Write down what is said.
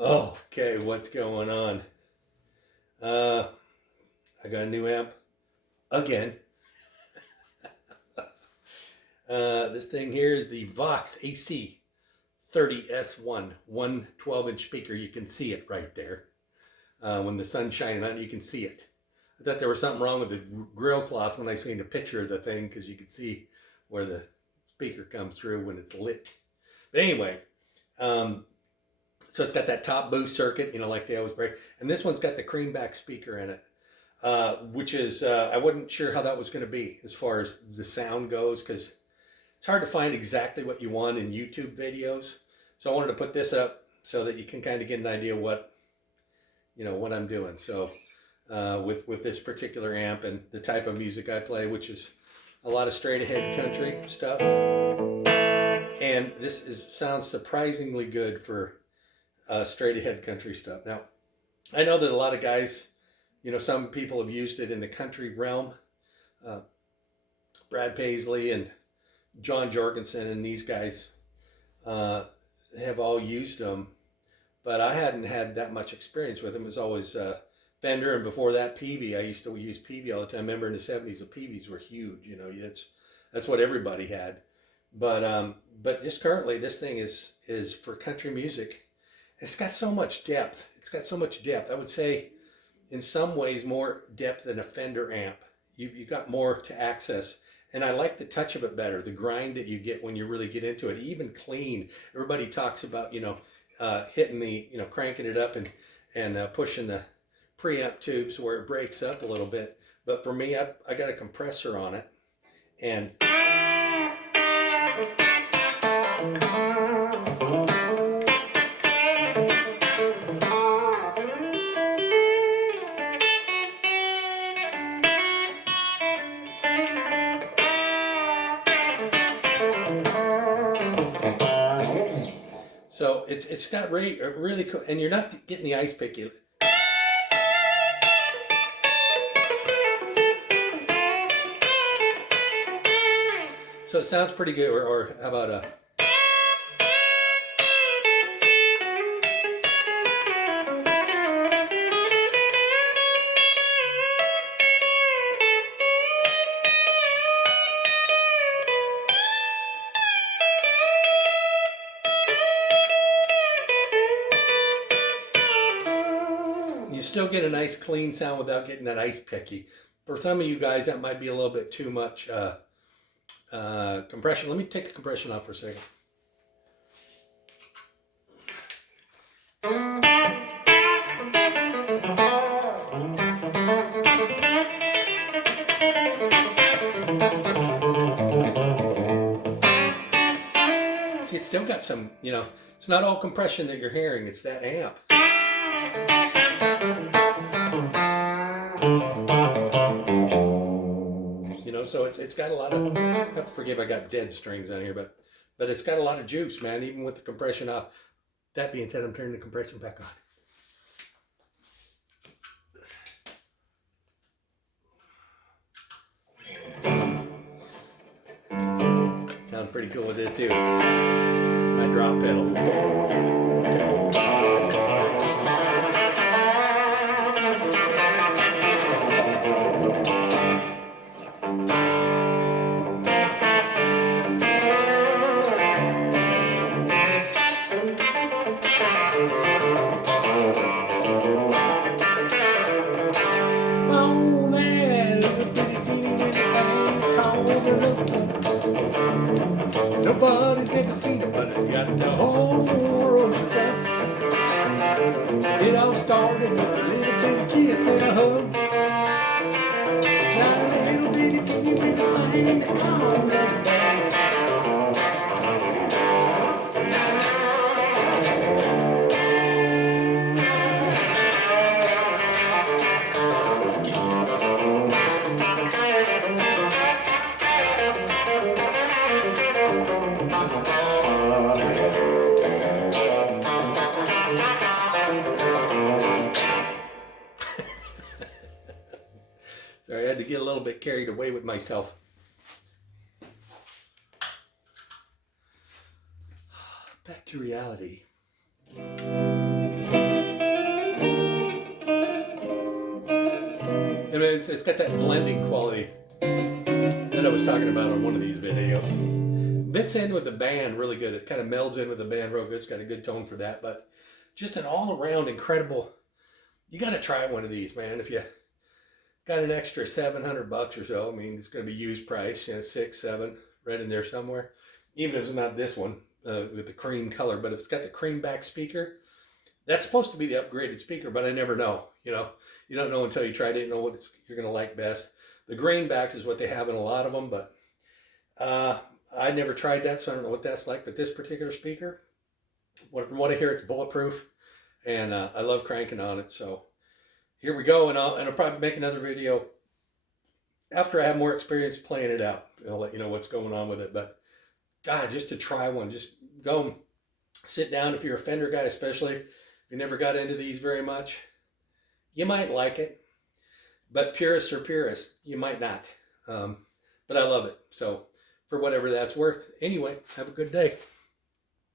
Oh, okay, what's going on? I got a new amp again. This thing here is the Vox AC30s1 12-inch speaker. You can see it right there. When the sun's shining on it, you can see it. I thought there was something wrong with the grill cloth when I seen a picture of the thing, because you can see where the speaker comes through when it's lit. But anyway, so it's got that top boost circuit, like they always break. And this one's got the creamback speaker in it, which is, I wasn't sure how that was going to be as far as the sound goes, because it's hard to find exactly what you want in YouTube videos. So I wanted to put this up so that you can kind of get an idea what I'm doing. So with this particular amp and the type of music I play, which is a lot of straight ahead country stuff. And this sounds surprisingly good for straight ahead country stuff. Now, I know that a lot of guys, some people have used it in the country realm. Brad Paisley and John Jorgensen and these guys have all used them, but I hadn't had that much experience with them. It was always Fender, and before that Peavey. I used to use Peavey all the time. Remember in the 70s, the Peaveys were huge. That's what everybody had. But just currently, this thing is for country music. It's got so much depth. I would say, in some ways, more depth than a Fender amp. You got more to access. And I like the touch of it better, the grind that you get when you really get into it. Even clean. Everybody talks about, hitting the, cranking it up and pushing the preamp tubes where it breaks up a little bit. But for me, I got a compressor on it. And so it's got really cool, and you're not getting the ice picky. So it sounds pretty good. Or how about a? You still get a nice clean sound without getting that ice picky. For some of you guys, that might be a little bit too much compression. Let me take the compression off for a second. See, it's still got some, it's not all compression that you're hearing, it's that amp. So it's got a lot of, I have to forgive I got dead strings on here, but it's got a lot of juice, man, even with the compression off. That being said, I'm turning the compression back on. Sounds pretty cool with this too. My drop pedal. Nobody's ever seen it, but it's got the whole world shook up. It all started with a little bitty kiss and a hug. Now a little bitty teeny bitty thing that calmed them down. Sorry, I had to get a little bit carried away with myself. Back to reality. it's got that blending quality that I was talking about on one of these videos. Fits in with the band really good. It kind of melds in with the band real good. It's got a good tone for that, but just an all-around incredible. You got to try one of these, man. If you got an extra $700 or so, I mean, it's going to be used price, 6, 7, right in there somewhere. Even if it's not this one with the cream color, but if it's got the cream back speaker, that's supposed to be the upgraded speaker, but I never know. You don't know until you try it. You know what you're going to like best. The greenbacks is what they have in a lot of them, but I never tried that, so I don't know what that's like. But this particular speaker, from what I hear, it's bulletproof, and I love cranking on it. So here we go, and I'll probably make another video after I have more experience playing it out. I'll let you know what's going on with it. But God, just to try one, just go sit down. If you're a Fender guy, especially if you never got into these very much, you might like it. But purists are purists, you might not. But I love it. So for whatever that's worth. Anyway, have a good day.